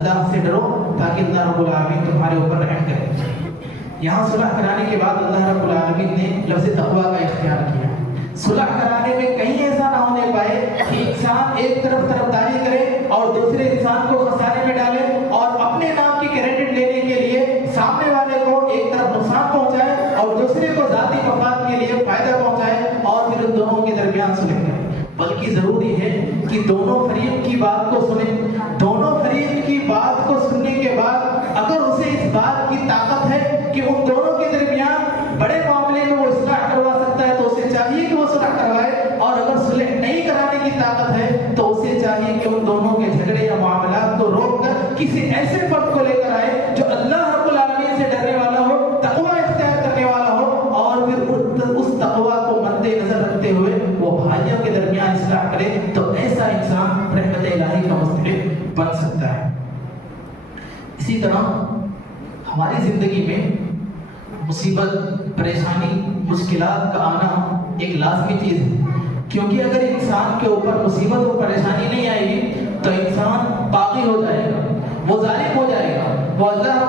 اللہ سے ڈرو تاکہ اللہ رب العالمین تمہارے اوپر رحم کرے۔ یہاں صلح کرانے کے بعد اللہ رب العالمین نے لفظ تقویٰ کا اختیار کیا۔ صلح کرانے میں کہیں ایسا نہ ہونے پائے کہ انسان ایک طرف طرفداری کرے اور دوسرے انسان کو خسارے میں ڈالے اور اپنے نام کی کریڈٹ لینے کے لیے سامنے والے کو ایک طرف نقصان پہنچائے اور دوسرے کو ذاتی مفاد کے لیے فائدہ پہنچائے اور پھر ان دونوں کے درمیان صلح کرے۔ بلکہ ضروری ہے کہ دونوں فریق کی بات کو سنیں۔ دونوں فریق کی بات کو سننے کے بعد اگر اسے اس بات کی طاقت ہے کہ ان دونوں کے درمیان بڑے معاملے میں وہ اصلاح کروا سکتا ہے تو اسے چاہیے کہ وہ صلح کروائے، اور اگر صلح نہیں کرانے کی طاقت ہے تو اسے چاہیے کہ ان دونوں کے جھگڑے یا معاملات کو روک کر کسی ایسے فرد کو لے کر آئے جو اللہ رب العالمین سے ڈرنے والا ہو، تقویٰ اختیار کرنے والا ہو، اور پھر اس تقویٰ کو مد نظر رکھتے ہوئے وہ بھائیوں کے درمیان اصلاح کرے، تو ایسا انسان رحمت الہی کا مستحق بن سکتا ہے۔ اسی طرح ہماری زندگی میں مصیبت، پریشانی، مشکلات کا آنا ایک لازمی چیز ہے، کیونکہ اگر انسان کے اوپر مصیبت اور پریشانی نہیں آئے گی تو انسان باغی ہو جائے گا، وہ ظالم ہو جائے گا، وہ اللہ